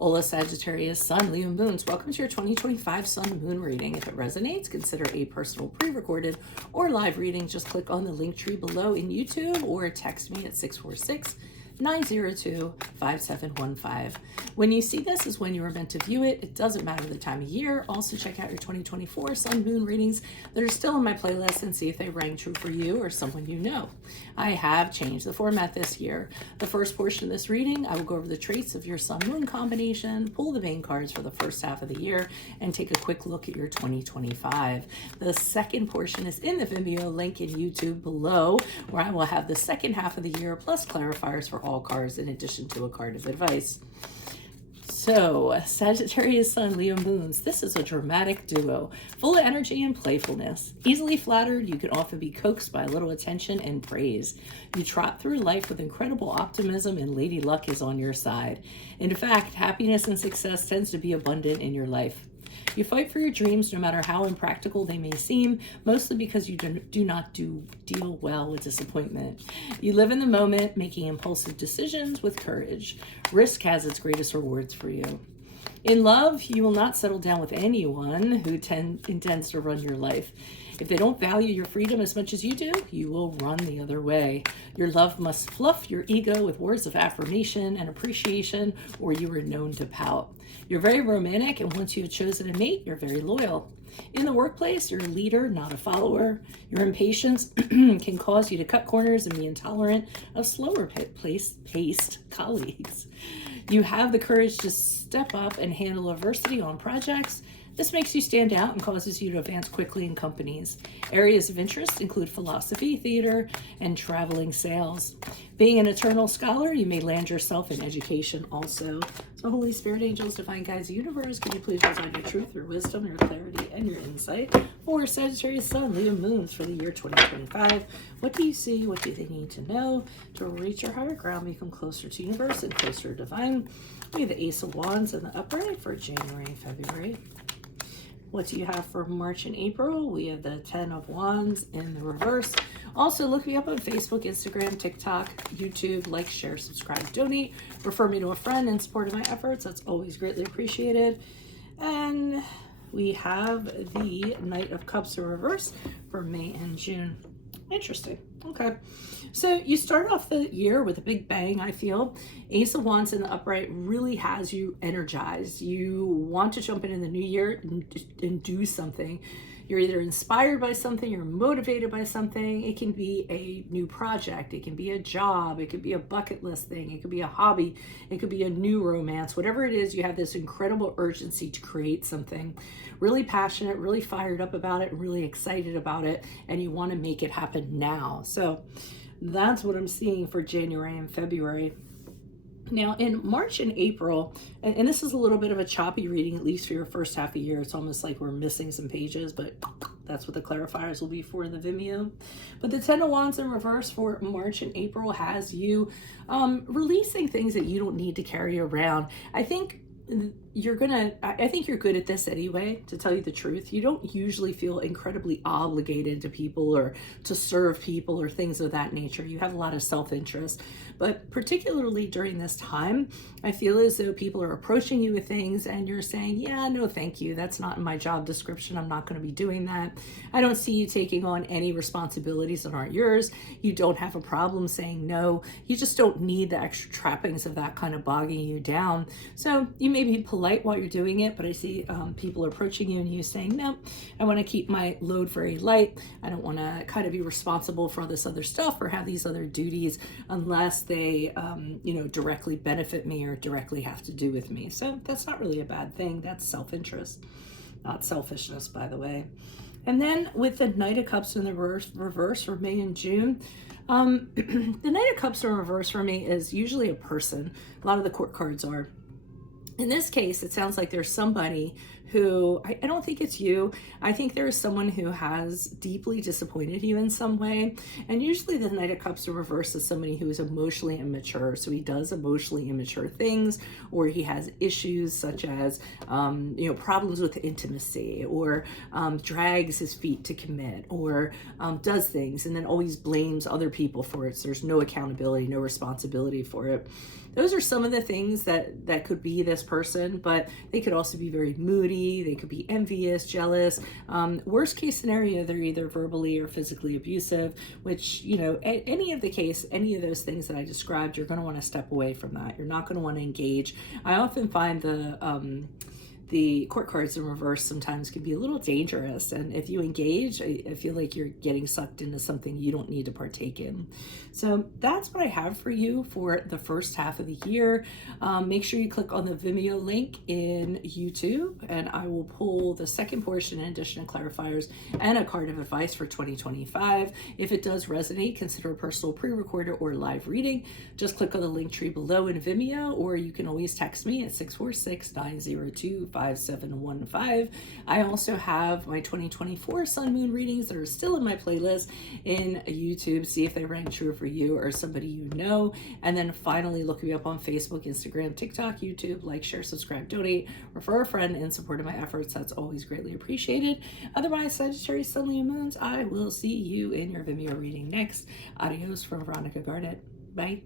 Hola Sagittarius, Sun, Leo, Moons. Welcome to your 2025 Sun Moon reading. If it resonates, consider a personal pre-recorded or live reading. Just click on the link tree below in YouTube or text me at 646-902-5715. When you see this is when you were meant to view it. It doesn't matter the time of year. Also check out your 2024 Sun Moon readings that are still in my playlist and see if they rang true for you or someone you know. I have changed the format this year. The first portion of this reading, I will go over the traits of your Sun Moon combination, pull the main cards for the first half of the year, and take a quick look at your 2025. The second portion is in the Vimeo link in YouTube below, where I will have the second half of the year plus clarifiers for all cards in addition to a card of advice. So, Sagittarius, Sun, Leo, Moons. This is a dramatic duo, full of energy and playfulness. Easily flattered, you can often be coaxed by a little attention and praise. You trot through life with incredible optimism and lady luck is on your side. In fact, happiness and success tends to be abundant in your life. You fight for your dreams no matter how impractical they may seem, mostly because you do not deal well with disappointment. You live in the moment, making impulsive decisions with courage. Risk has its greatest rewards for you. In love, you will not settle down with anyone who intends to run your life. If they don't value your freedom as much as you do, you will run the other way. Your love must fluff your ego with words of affirmation and appreciation, or you are known to pout. You're very romantic, and once you have chosen a mate, you're very loyal. In the workplace, you're a leader, not a follower. Your impatience can cause you to cut corners and be intolerant of slower-paced colleagues. You have the courage to step up and handle adversity on projects. This makes you stand out and causes you to advance quickly in companies. Areas of interest include philosophy, theater, and traveling sales. Being an eternal scholar, you may land yourself in education also. So Holy Spirit, angels, divine guides, universe, can you please reside your truth, your wisdom, your clarity, and your insight for Sagittarius, Sun, Leo, Moons for the year 2025. What do you see? What do they need to know to reach your higher ground, become closer to universe and closer to divine? We have the Ace of Wands in the upright for January and February. What do you have for March and April? We have the 10 of Wands in the reverse. Also, look me up on Facebook, Instagram, TikTok, YouTube. Like, share, subscribe, donate. Refer me to a friend in support of my efforts. That's always greatly appreciated. And we have the Knight of Cups in reverse for May and June. Interesting. Okay. So you start off the year with a big bang, I feel. Ace of Wands in the upright really has you energized. You want to jump in the new year and do something. You're either inspired by something, you're motivated by something. It can be a new project, it can be a job, it could be a bucket list thing, it could be a hobby, it could be a new romance. Whatever it is, you have this incredible urgency to create something. Really passionate, really fired up about it, really excited about it, and you want to make it happen now. So that's what I'm seeing for January and February. Now in March and April, and this is a little bit of a choppy reading, at least for your first half of the year. It's almost like we're missing some pages, but that's what the clarifiers will be for in the Vimeo. But the 10 of Wands in reverse for March and April has you releasing things that you don't need to carry around. I think you're good at this anyway, to tell you the truth. You don't usually feel incredibly obligated to people or to serve people or things of that nature. You have a lot of self-interest, but particularly during this time, I feel as though people are approaching you with things and you're saying, yeah, no, thank you. That's not in my job description. I'm not going to be doing that. I don't see you taking on any responsibilities that aren't yours. You don't have a problem saying no. You just don't need the extra trappings of that kind of bogging you down. So you may be polite while you're doing it, but I see people approaching you and you saying, no, I want to keep my load very light. I don't want to kind of be responsible for all this other stuff or have these other duties unless they, directly benefit me or directly have to do with me. So that's not really a bad thing. That's self-interest, not selfishness, by the way. And then with the Knight of Cups in the reverse for May and June, the Knight of Cups in reverse for me is usually a person. A lot of the court cards are. In this case, it sounds like there's somebody who, I don't think it's you. I think there's someone who has deeply disappointed you in some way. And usually the Knight of Cups in reverse is somebody who is emotionally immature. So he does emotionally immature things, or he has issues such as, problems with intimacy, or drags his feet to commit, or does things and then always blames other people for it. So there's no accountability, no responsibility for it. those are some of the things that could be this person, but they could also be very moody. They could be envious, jealous. Worst case scenario, they're either verbally or physically abusive, which, you know, any of those things that I described, you're going to want to step away from that. You're not going to want to engage. I often find the court cards in reverse sometimes can be a little dangerous. And if you engage, I feel like you're getting sucked into something you don't need to partake in. So that's what I have for you for the first half of the year. Make sure you click on the Vimeo link in YouTube, and I will pull the second portion in addition to clarifiers and a card of advice for 2025. If it does resonate, consider a personal pre-recorded or live reading. Just click on the link tree below in Vimeo, or you can always text me at 646-902-5715. I also have my 2024 Sun Moon readings that are still in my playlist in YouTube. See if they rang true for you or somebody you know. And then finally, look me up on Facebook, Instagram, TikTok, YouTube. Like, share, subscribe, donate, refer a friend in support of my efforts. That's always greatly appreciated. Otherwise, Sagittarius, Sun, Leo, Moons, I will see you in your Vimeo reading next. Adios from Veronica Garnett. Bye.